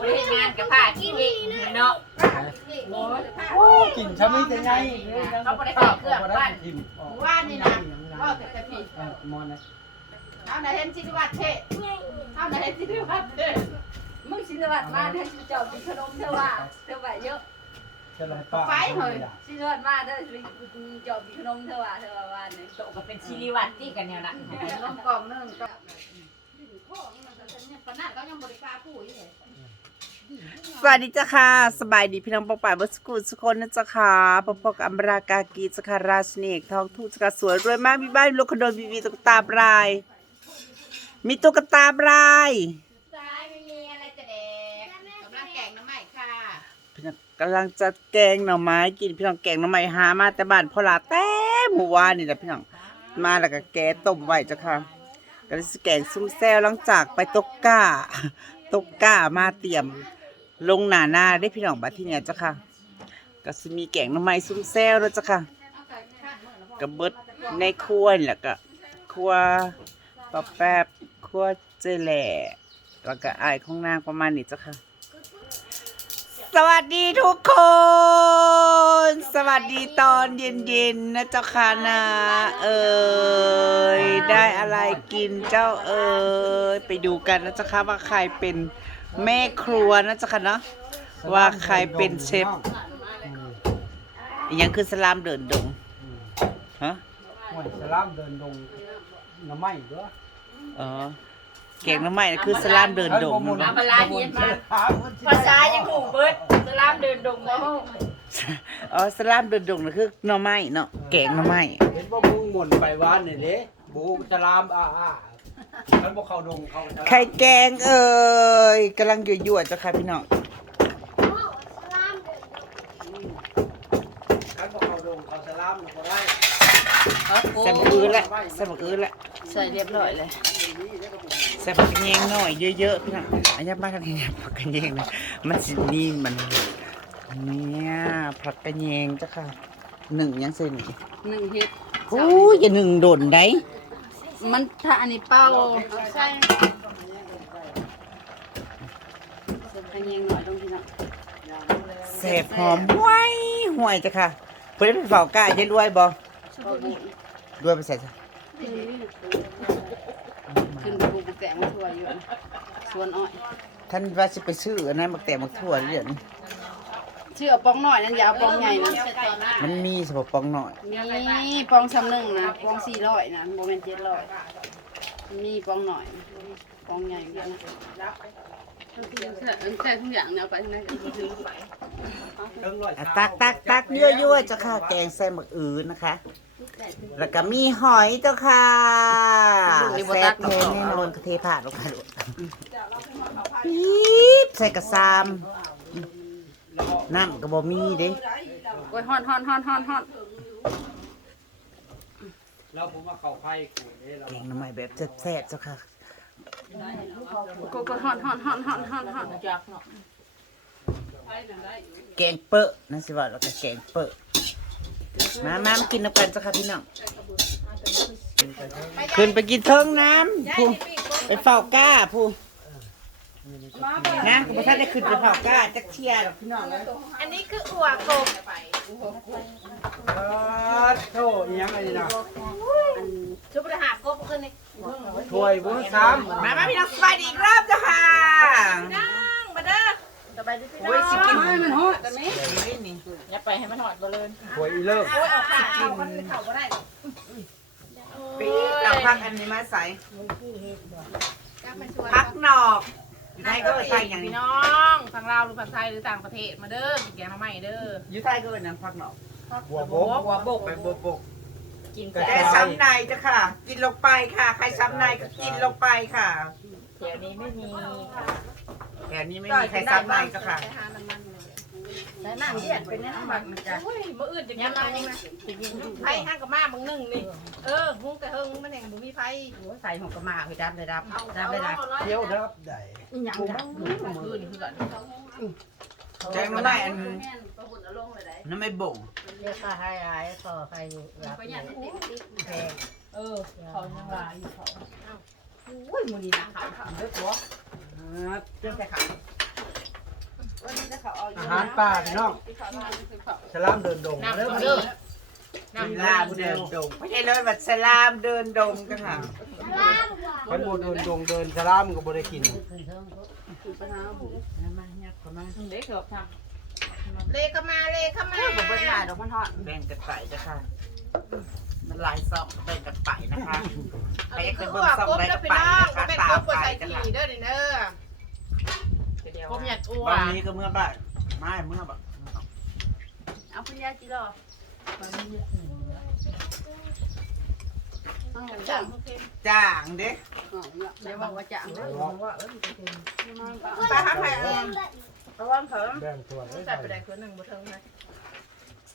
บริงานกับผ้าขี้เองเนาะโอ้กินชะไม่แต่ไงเขาบ่ได้ใส่เครื่องบ้านทิมว่านี่นะว่าแต่แต่พี่เออมอนนะเอาไหนเห็นชินวัตรเท่เอาไหนเห็นชินวัตรเท่มึงชินวัตรมาเด้อเจ้ามีขนมเธอว่าเธอว่าเยอะจะไรป้าไปเฮ้ยชินวัตรมาเด้อเจ้ามีขนมเธอว่าเธอว่าว่าเนี่ยโตก็เป็นชีริวัตที่กันแนวนั้นลงกล่องนึงก็ข้อนี่มันจะเนี่ยปนัดก็ยังบริการผู้อยู่เลย สวัสดีจ้าค่ะสบายดีพี่น้องปองป่ายบัสกุลสุคนนะจ้าค่ะปอปอกอัมรากากีจ้าค่ะราชเนกทองทูตจ้าค่ะสวยรวยมากมีบ้านมีรถคอนโดมีวีตุ๊กตาบราย มีตุ๊กตาบรายซ้ายไม่มีอะไรจะแดกกำลังแกงน้ำใหม่ค่ะพี่น้องกำลังจะแกงหน่อไม้กินพี่น้องแกงหน่อไม้หามาแต่บ้านพ่อลาแต่หมู่วานนี่แหละพี่น้องมาแล้วก็แกะต้มไว้จ้าค่ะก็เลยสิแกงซุ้มแซวหลังจากไปตกก้าตกก้ามาเตรียม ลงหนาหน้าได้พี่น้องบัดที่เนี่ยจ้ะค่ะก็สิมีแกงน้ำไม้ซุ้มแซวแล้วจ้ะค่ะกระเบิดในครัวแหละก็ครัวปะแป๊บครัวเจแหล่แล้วก็อายของนางประมาณนี้จ้ะค่ะ สวัสดีทุกคน สวัสดีตอนเย็นๆนะเจ้าค่ะนะเอ้ยได้อะไรกินเจ้าเอ้ยไปดูกันนะเจ้าค่ะว่าใครเป็น แม่ครัวนะจ๊ะค่ะเนาะว่าใครเป็นเชฟอีกอยังคือสลามเดินดงฮะหวยสลามเดินดงน้ำไม้เด้ออ๋อแกงน้ำไหม้น่ะคือสลามเดินดงมันเอาบ่เวลาเย็นมาภาษายังถูกเบิดสลามเดินดงบ่ฮู้อ๋อสลามเดินดงน่ะคือหน่อไม้เนาะแกงหน่อไม้เห็นว่ามึงหม่นไปวานนี่เด้บูสลามอ่าอ่าฉันบอกเข้าดงเข้าสลามไข่แกงเอ้ยกำลังยั่วๆจ้ะค่ะพี่น้องฉันบอกเข้าดงเข้าสลามก็ได้ใส่หมกอื้อละใส่หมกอื้อละใส่เรียบร้อยเลยใส่ผักกระเยงหน่อยเยอะๆพี่น้องอันนี้บ้านกันเนี่ยผักกระเยงนะมันสินี่มันเนี่ยผักกระเยงจ้ะค่ะหนึ่งยังเส้นอีกหนึ่งเฮ็ดโอ้ยอย่าหนึ่งโดนได้ มันถ้าอันนี้เป้าใช่เสิร์ฟให้เองหน่อยต้องกินอะแสบหอมห้วยห้วยจ้ะค่ะเพื่อนไปเฝ้ากล้าจะรวยบ่รวยไปใส่จ้ะขึ้นไปปลูกแต่งมาทั่วอยู่สวนอ้อยท่านว่าจะไปซื้ออันนั้นมักแต่มักถั่วเรื่อง ชื่อเอาปองน้อยนั่นอย่าเอาปองใหญ่นะมันมีสำหรับปองหน่อย นี่ปองสำหนึ่งนะปองสี่ร้อยนะโมเมนเจ็ดร้อยมีปองหน่อยปองใหญ่เยอะนะแค่ทุกอย่างเนี่ยเอาไปที่ไหนกันถือไปเรื่องร้อยอะตักตักตักยั่วๆจ้ะค่ะแกงใส่หมึกอื่นนะคะ แล้วก็มีหอยเจ้าค่ะแซ่บแท้แน่นอนกระเทผ่าลงค่ะลูกปี๊บใส่กระซาม น้ำกระบอมีเด้โอ้ยฮอนฮอนฮอนฮอนฮอนเราผมว่าเข้าไพ่กูเด้เราแกงหน้ำไม้แบบแซ่บๆเจ้าค่ะก็ก็ฮอนฮอนฮอนฮอนฮอนฮอนจักเนาะแกงเปอะนะสิว่าแล้วก็แกงเปอะมามามากินน้ำกันเจ้าค่ะพี่น้องขึ้นไปกินเทิงน้ำผู้ไปเฝ้าก้าผู้ นะคุณพ่ท่านได้ขึ้นไปเฝ้าก้าจักเชียร์หรอกพี่น้องนะอันนี้คืออั่วกบโธ่อีหยังไอ้นี่นะชุบไปหากบขึ้นนี่ถ้วยบุ้สามมามาพี่น้องสบายดีอีกรอบเจ้าค่ะนั่งมาเด้อสบายดีพี่น้โอ้ยสิองกินมันฮอดแต่ไม่นี่อย่าไปให้มันหอดบ่เลยถ้วยอีเลิกโอ้ยเอาขาเข้าคนเข้าบ่ได้ปี๊บเอาพักอันนี้มาใส่จักมันชวนพักหนอกอยู่ ไทยก็ใส่อย่างนี้พี่น้องทางลาวหรือภาคไทยหรือต่างประเทศมาเด้อกินแกงมาใหม่เด้ออยู่ไทยก็เป็นน้ำพักหนอกหัวบกหัวบกไปบกบก กินกระแกจายซ้ำในจ้ะค่ะ กินลงไปค่ะ ใครซ้ำในก็กินลงไปค่ะแถวนี้ไม่มี แถวนี้ไม่มีใครซ้ำในจ้ะค่ะ ใส่น้ำเดือดเป็นน้ำมันมันจะโอ้ยมื้ออื่นจะกินอะไรนะไผห้างกับมาบางหนึ่งนี่ เออหุงแต่เฮิงมันแห่งบ่มีไผใส่หกกระมาคือดับเลยดับดับเลยดับเที่ยวรับได้ยังดับมื้อนี่คือกันแกงมาได้อันนั้นไม่บ่งเรียกค่าให้หายขอใครรับไปยันติดติดแพงเออเขายังหลายอยู่เขาอุ้ยมือนี้นะเขาเยอะตัวเจ้าแค่ขา อาอาหารป่าพี่น้องสลามเดินดงมาเด้อมาเด้อสลามเดินดงไม่ใช่เลยแบบสลามเดินดงกันค่ะคันบ่เดินดงเดินสลามก็บ่ได้กินเด็กเกือบทเลเข้ามาเลเข้ามาเออผมเป็นหลายดอกมันทอดแบ่งกันไปจ้ะค่ะมันหลายซองแบ่งกันไปนะคะใครอยากคืจะอเบิ่งว่าซองกบแบ่งแล้กัวนพี่ไปน้องนะคะเป็นตากมบไปใส่กันขี่ค่ะ เด้อเด้อำเดียวกบหยัดอ้ววันนนี้ก็เมื่อบ่ายไม่เมื่อบ่ายเอาพญาจิรอเอาจ้างจ้างเด้เดี๋ยวบอกว่าจ้างไปหาใครเองระวังเถอะแบ่งส่วนไว้จัใส่ดไปได้คืนหนึ่งบ่เทิงนะ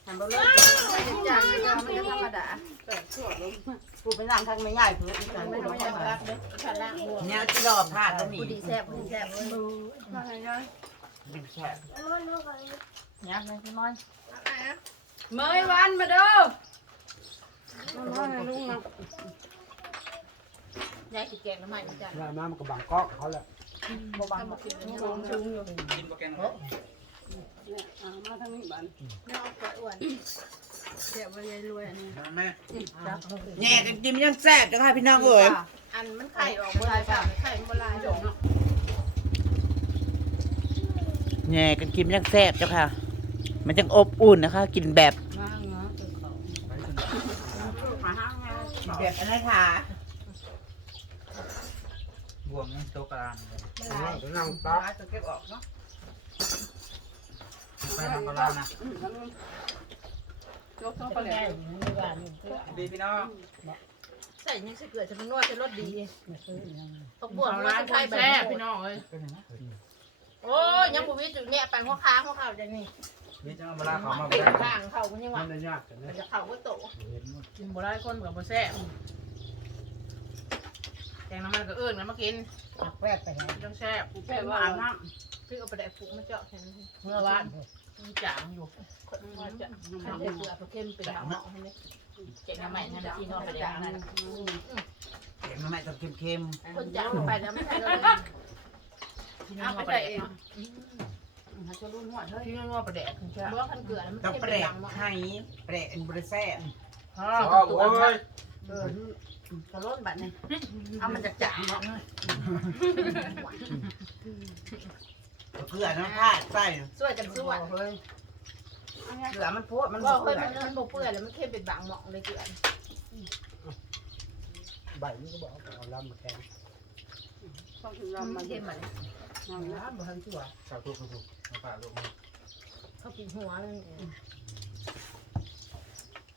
หันบ่เลิกจ้างไม่จ้างไม่ธรรมดากูไปนั่งทางไม่ใหญ่เพื่อนกันไม่ไม่ต้ต้อองงยัยังงรัรักกเด้อขันล่างหัวเนี่ยที่รอพลาดแล้วนี่กูดีแซ่บกูแซ่บเลยดิบแช่ยักษ์เลยพี่ม้อยเมยวันมาเด้อยายสิแกงน้ำมันจันแล้วน้ำมันก็บังกล้องเขาแหละบ่บังบ่กินนี่บ่ชุ่มอ ยู่มาทางนี้บ้านแม่เอาไปอ้วนแซ่บไปรวยอันนี้แม่แง่กันกินยังแซ่บจ้ะค่ะพี่น้องเอ๋ยอันมันไข่ออกบ่ได้จ้ะไข่มันบ่ลายดอกเนาะแง่กันกินยังแซ่บจ้ะค่ะ มันจังอบอุ่นนะคะ กินแบบมาเงาะเขามาห้างไงแบบอะไรค่ะบวมนั่งโต๊ะกลางมันลายนั่งตักจะเก็บออกเนาะ ไปทำกลางนะยกต้องไปเลยดีพี่น้องใส่ยังสิเกลือจะมันนวดจะรสดีตกบวกนร้านไข่แซ่แซ่บพี่น้องเอ้ยโอ้ยยังบ่วิจุเนี่ยไปหัวค้างหัวเข่าจังนี่นี่จะเอาลาเขามาเป็นข้างเขามันยังมัว่านได้ยากกันนะจะเข่าก็โตกินบ่ได้คนกับบ่แซ่บแกงน้ำมันก็เอิ้นกันมากินแวบไปไหนจังแซ่บแซ่บหว่าอาบน้คือเอาไปได้ฟุกมาเจาะแค่นั้นเมื่อวาน มีจางอยู่คนว่าจะให้เกลือเอาเข้มเป็นหม้อให้นี่เจ็บน้ำใหม่นั่นที่นอนไปเดียวนั่นเก็บมาใหม่ต้องเค็มคนจ้างไปแล้วไม่ใช่เลยที่เอานี่ไปใส่แดเอกงำเขาจะรุ่นหัวเฮ้ยที่นี่ว่าประแดกคุณเจ้าเพราะว่าคันเกลือมันต้องเข้มแปเป็นลหกม้อให้แปลกอันบริแซ่บพ่ออ๋อโอ้ยเออกระโล้นบัดนี่เอามันจะจางเนาะ เกลือน้ำพาดใส่ช่วยกันช่วยเฮ้ยเกลือมันโพดมันก็บ่เฮ้เปื่ยอยมันมันบ่เปื่อยแล้วมันเข้มเป็นบางหม้อเลยเกลือใบนี้ก็บอกเอาลำมาแทงต้องถึงเรามาเข้มมันน้ำน้ำบ่ทันตัวสาวทุกทุกมาป่าลูกเขากินหัว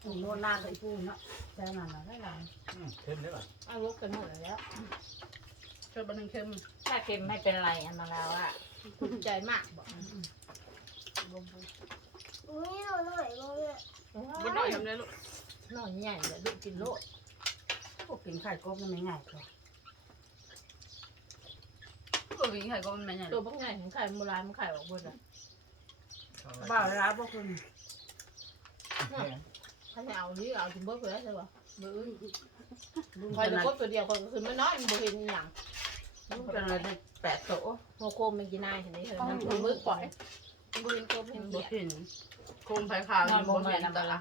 มันโน่นลาดไปปูเนาะแต่นั่นเราได้หลายเข้มได้ป่ะเอาลกกันหมดแล้ว ช่วยบันทึงเค็มถ้าเค็มไม่เป็นไรอันมาแล้วอะ ภูมิใจมากบอกบ่น้อยทำได้ลูกน้อยใหญ่เลยลูกกินโลดพวกกินไข่กบมันไม่ง่ายค่ะก็วิ่งไข่ก็มันไม่ใหญ่ตัวพวกใหญ่ของไข่โบราณมันไข่ออกบนอะบ้าแล้วพวกคุณถ้าจะเอานี่เอาถึงเบิร์เผื่อใช่ป่ะเบิร์คอยจะคบตัวเดียวคนก็คือไม่น้อยมันบ่เห็นอย่าง ลูกกันเลยได้แปดโตโมโคมมันกินได้เห็นไหมเห็นมันคือมือปล่อยบ่เห็นโคมเห็นบ่เหี้ยกินโคมไผ่ขาวนอนบ่บ่แม่เห็นน้ำแต่ตาละ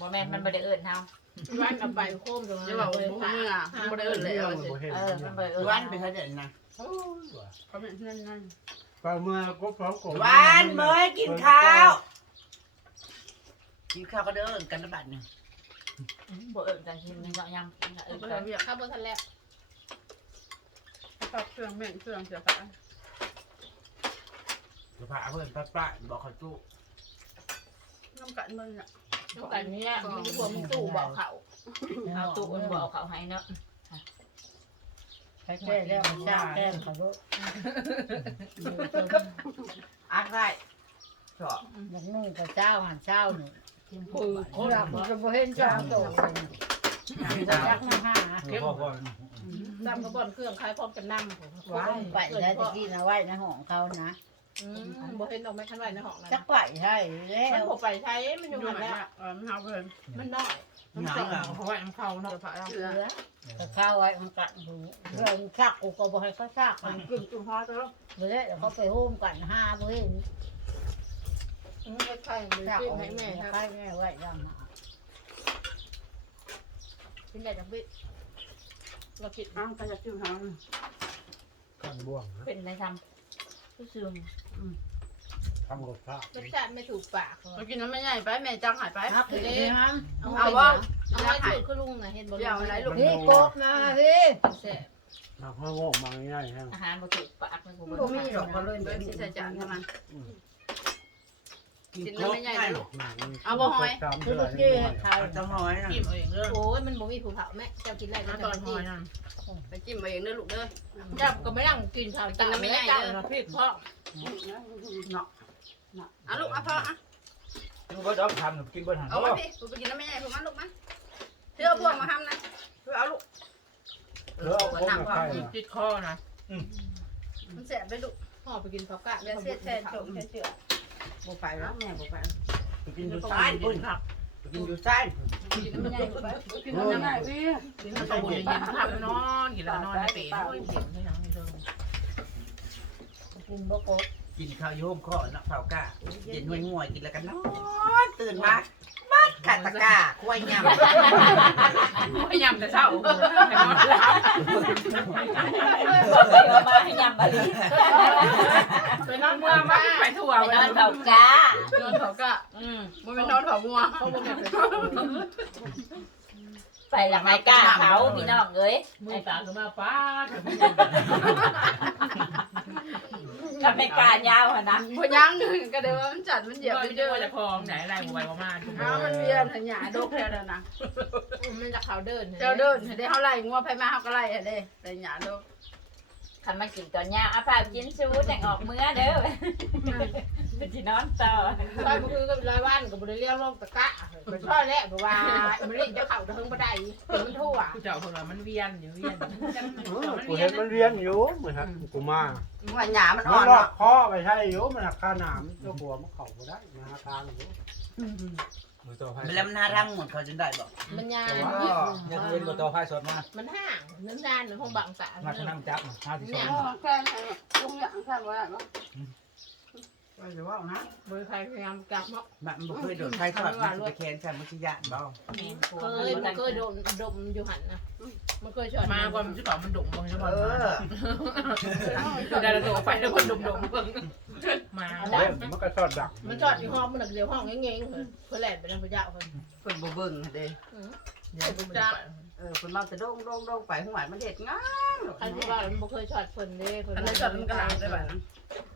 บ่แม่นมันบ่ได้เอิ้นเฮาร้านกับใบโคมตรงนั้นจะบอกว่าเลยบ่ค่ะเมื่อบ่ได้เอิ้นแล้วบ่เห็นเออมันบ่ได้เอิ้นวันไปเท่าเด่นนะเขาเป็นนั่นนั่นก็เมื่อก็พร้อมกวันเมยกินข้าวกินข้าวก็เดินกันนะบัดเนี่ยบ่เอิ้นกันกินมันเนาะยำเอิ้นบ่กัได้นเรียกข้าวบนทันแล้ว ปรับเครื่องแม่งเครื่องเสียผ้าสภาเพื่อนป้าป้าบอกเขาตู้น้ำกันมันอะน้องไก่เนี่ยมันจะพวกมันตู้บอกเขาเอาตู้อุ่นบอาเขาให้เนาะแค่แล้วชาแก้มเขาด้วยอัดไว้ชอบอย่งนู้นก็เจ้าหันเจ้าหนึ่งคนเราจะบ่เห็นเจ้าโต ยักษ์น้ำห้าพ่อพ่อดำกระบอกเครื่องคล้ายพร้อมกันนั่งว้ายไปได้ตะกี้นะไว้ในห้องเขานะอืมบ่เห็นดอกไม้ขันไว้ในห้องนั้นจักไปใช่แล้มันวบ่ไปใช้มันออยู่ยู่ไหนหันแล้วอะเออมันเอาเพิ่นมันน้อยมันหนัเจาะงอะเขาไว้มันเข้าเนาะผ้าเราเหลือแต่ข้าวไว้มันกัดหูเรื่องชักกูก็บ่ให้เขาชักมันกินจุฮอตแล้วเดี๋ยวเขาไปโฮมกันห้าบ่เห็นไม่ใช่เลยกินให้แม่ครับใครแม่ไว้ยั งกินได้จังพี่เราคิดอ้าวก็จะจิ้มทางกันบ่วงนะเป็นอะไรทำผู้ซึมทำกับข้าวรสชาติไม่ถูกปากมากินน้ำไม่ใหญ่ไปแม่จังหายไปครับเด้ฮันเอาว่าเอาไว้ถูกคือลุงนะเห็นบ่เดี๋ยวอะไรลูกนี่โกบมาพี่แซ่บเอาข้าวโงกมาง่ายๆฮะอาหารบ่ถูกปากมันบ่บ่มีหรอกบ่เลยเบิร์ดใส่จานเท่านั้น กินกินครแล้วบไม่ใหญ่ง่ายนะหลูรกอกหนังเอาบ่หอยตามคือเท่าไหร่เมื่อกี้หน่อยขายจะหอยนะจิ้มเอาเองเด้อโอ้ยมันบ่มีผู้เผาแม่เจ้ากินได้ก็ตอนหกิอยนนั่นไปจิ้มมาเองเด้อลูกเด้อเจ้าก็ไม่นั่งกินข้าวกินน้ำไม่ใหญ่เจ้าเด้อนะพี่พ่อเนาะเอาลูกเอาพ่ออะกินเบิร์ดเอาทำกินเบิร์ดหันเอามาพี่กูไปกินน้ำไม่ใหญ่ผมมาลูกมาเพื่อพวกมาทำนะเพื่อเอาลูกแล้วเอาโค้งมาใกล้นะติดคอนะมันแสบไปลูกพ่อไปกินข้าวกะอย่าเสียแทนจมแทนเจือ บ่ไปแล้วแม่บ่ไปไปกินอยู่ใต้พุ่นไปกินอยู่ใต้กินน้ำไม่ใหญ่บ่ไปกินน้ำไม่ใหญ่พี่กินแล้วก็บุญเย็นๆขับนอนกินแล้วนอนในเปรย์โอ้ยเสียงไม่ยังไม่เดิมกินบ่โกบกินข้าวโยมข้อนะเผากะเย็นห่วยง่วยกินแล้วกันนอนตื่นมาบัดขัดตะกร้าควายยำไม่ยำแต่เช้าให้นอนหลับบอกเลยว่ามาให้ยำบะลี เผาจ้านอนเขาก็อืมบ่เป็นนอนเขางัวเขาบ่แม่นไปไปหลังไม้กล้าเขาพี่น้องเอ้ยมือตาขึ้นมาป้าถึงไม่กับไม่กล้ายาวหั่นนะบ่ยังก็เดี๋ยวมันจัดมันเหยียบไม่ไปเจเด้ออจะคลองไหนอะไรบวยประมาณอ้าวมันเวียนหันหยาดกแล้วนั่นนะมันจะเขาเดินเจ้าเดินให้ได้เฮาไล่งัวไผมาเฮาก็ไล่ให้ได้แต่หยาดก คันมากินตอนยาวเอาผ้ากินซูแต่งออกเมื่อเด้อไปสินอนต่อซอยมันคือกับรายวันกับบริเลียงโลกตะกะเป็นช่อยแรกเพราะว่ามันเล่นจะเข่าจะเพิ่งบ่ได้มันทั่วกูเจ้าคนว่ามันเวียนอยู่เวียนกูเห็นมันเรียนอยู่เหมือนครับกูมาว่าหยามันมันอ่อนลอกเนาะคอไปใช่อยู่มันหักคาหนามเจ้าหัวมันเข่าบ่ได้มาหาทางอยู่ มือตัวไพ่เวลามันน่ารังหมดเขาจนได้บอกมันยาแต่นว่ายังเวียนกับตัวไพ่สดมามันห่างน้ำนานหรือห้องบังตามาขน้ำจับมาห้าที่สองแค่ลุงหยางซั่นว่าเนาะว่าจะว่านะบริใครพยายามจับเนาะมันบ่เคยโดนใครทอดมันจะแค้นใส่มุขยานบ่เคยมันเคยโดนดมอยู่หันนะ มันเคยชอดมาก่อนมันจะบอกมันดุบางทีก่อนเออคือได้ระโดดไฟแล้วคนดุมๆเพิ่งมาเล่นมันก็ชอดดักมันชอดที่ห้องมันหนักเดียวห้องเงี้ยๆเลยเพื่อแหลนไปนั่งพระเจ้าคนเพิ่นบ่เบิ่งเด้เดี๋ยวกูจะไปเออเพิ่นมาแต่โดงโดงโดงไปหัวมันเฮ็ดงามใครที่ว่ามันบ่เคยชอดคนเด้คนอันนี้จอดมันกลางได้บ่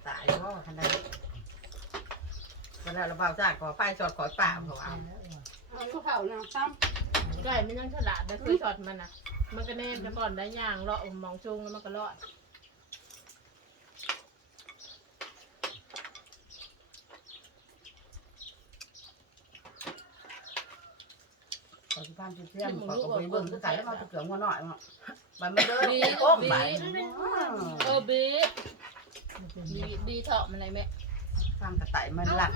ตายบ่คันใดก็ได้ระบาดจากขอไฟจอดขอป่าเพราะว่าเอาลูกเขาเนาะซ้ำไก่มันยังฉลาดได้เคยชอดมันนะ มันก็แน่จะก่อนได้ย่างเลาะมองจุงแล้วมันก็รอดขอสิพานสิเสียมขอก็บ่เบิ่งคือกันแล้วมันสิเกือบหัวน้อยเนาะมันมันเด้อบีโอ้ไปเออบีบีบีเถาะมันอะไรแม่ทางกระต่ายมันหลัก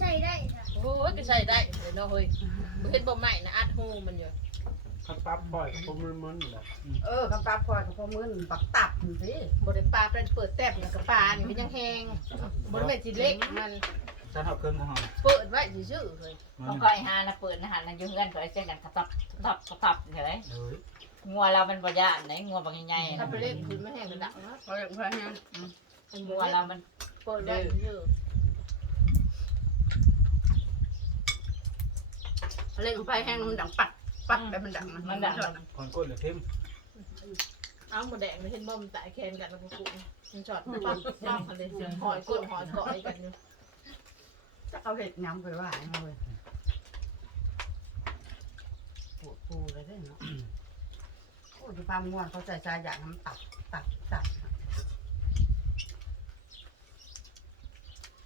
ใส่ได้โอ้ยก็ใส่ได้เดี๋ยวเนาะเฮ้ยบ่เห็นบ่ใหม่นะอัดหูมันอยู่ คันปั๊บบ่อยผมมันมันแหละเออกับปลาพลอยกับพ่อมึนปักตับสิบ่ได้ปลาเป็นเปิดแตบอย่างกับปลานี่มันยังแห้งบ่ได้เป็นสิเล็กมันฉันเอาเครื่องของเราเปิดไว้ซื่อๆเลยเขาก็ไอ้หานะเปิดนะหันนะอยู่เงินก็ไอ้เส้นกันกระตับกระตับกระตับเห็นไหมเฮ้ยงัวเรามันบ่ย่านไหนงัวบางใหญ่ๆถ้านะไปเล่นคืนไม่แห้งกระดักนะพออย่างเพิ่นฮะมันงังัววเราเรามันเปิดได้ซื่อเล่นไฟแห้งมันดังปัด ปัดแบบมันดังนะมันดังคนก้นหรือพิมเอาหมูแดงไม่เห็นบ่มันตายแคนกันแล้วก็กูมันช็อตปั๊บปั๊บกันเลยหอยกุ้งหอยเกาะไอ้กันอยู่จะเอาเห็ดยำไปว่าเอาเลยปวดปูเลยได้เนาะโอ้ยความง่วนเขาใส่ใจอยากทำตับตับตับ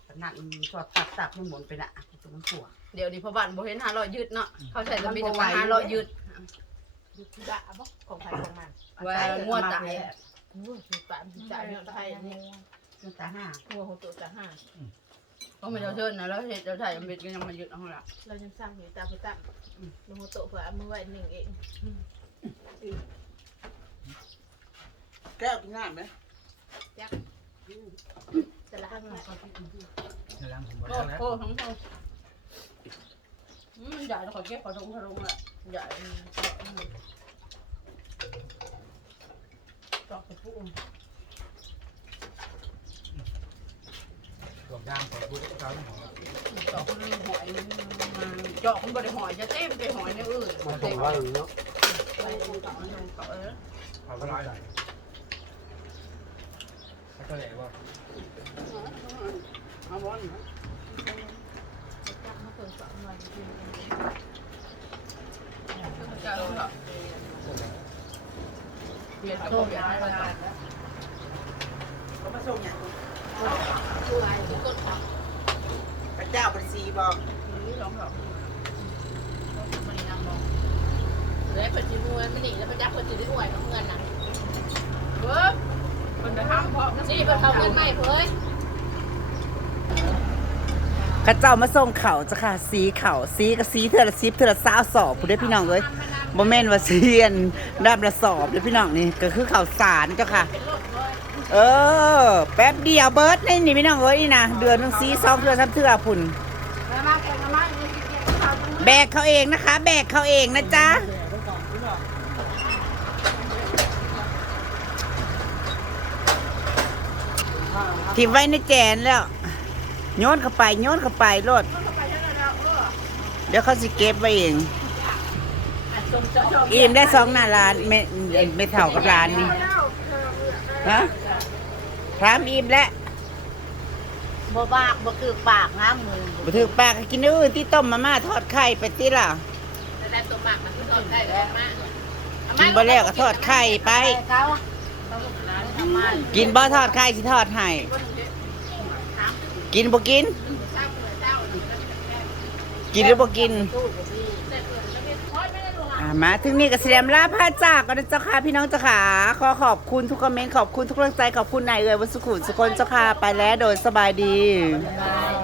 ขนาดชอดตับตับมันหมุนไปน่ะตัว มันปวดเดี๋ยวนี้พ่อบ้านบ่เห็น500ยืดเนาะเขาใส่ก็มีแต่ว่า500ยืดด่าบ่ของใครของมันว่างัวตายอู้ยปานจ่ายเงินไทยนี่มันจะห้างัวของตัวจะห้าต้องไปเจ้าเชิญนะแล้วเฮ็ดเจ้าไทยมันก็ยังมายืดเอาล่ะเรายังสร้างอยู่ตาพุตั้มลงหัวโตเผื่อเอามือไว้หนึ่งเองแก้วกินน้ำไหมจะละโอ้โหทั้งทั้งอื มใหญ่แล้วขอเก็บขอลงขอลงละใหญ่จอกกระปุกดอกย่างของพุทธเจ้าหอจอกมันหอยมันจอกมันบริหอยจะเต้มไปหอยเนี่อื่นมันตรงว่าเนาะไปจอกมันลงเขาเออเขาก็ได้เขาก็เลยว่าเอาบอลมาเปิดสองหน่อยกิน จะลงเขาเปลี่ยนกับเปลี่ยนให้ มาส่งอย่างพระเจ้าเป็นสีบอกแลองเลยปิดจีนวยมันหนีแล้วมันยักเปิดจีนด้วยของเงินน่ะเบิ้มมันจะห้ามเพราะนี่เปิดเขาเงินใหม่เพิ่ยข้าเจ้ามาส่งเขาจ้ะค่ะสีเขาสีกับสีเทือละสิบเทือละสาวสอบผู้ได้พี่น้องเอ้ย บ่แม่นว่าเซียนดับละสอบเลยพี่น้องนี่ก็คือข้าวสารเจ้าค่ะ เออ แป๊บเดียวเบิร์ดนี่นี่พี่น้องเอ้ยนี่นะเดือนหนึงสีสองเทือสามเทือพุ่นแกงมานี่กินแบกเขาเองนะคะ แบกเขาเองนะจ๊ะทิมไว้ในแจนแล้วโยนเข้าไปโยนเข้าไปรถเดี๋ยวเขาสิเก็บไว้เอง อิ่มได้สองหน้าร้านไม่ไม่เท่ากับร้านนี่ฮะถามอิ่มแล้วบ่บากบ่คือปากนะมือบ่ถือปากก็กินอื่นที่ต้มมาม่าทอดไข่ไปติล่ะแต่ตัวปากมันคือทอดได้แรงมากกินบ่แล้วก็ทอดไข่ไปเขาทำไมกินบ่ทอดไข่สิทอดให้กินบ่กิน กินหรือบ่กินอ่า มาถึงนี่ก็เสดมลาพาจากกันนะเจ้าค่ะพี่น้องเจ้าค่ะขอขอบคุณทุกคอมเมนต์ขอบคุณทุกกำลังใจขอบคุณนายเอ๋ยวัสุขุนสุคนเจ้าค่ะไปแล้วโดยสบายดีสบายดี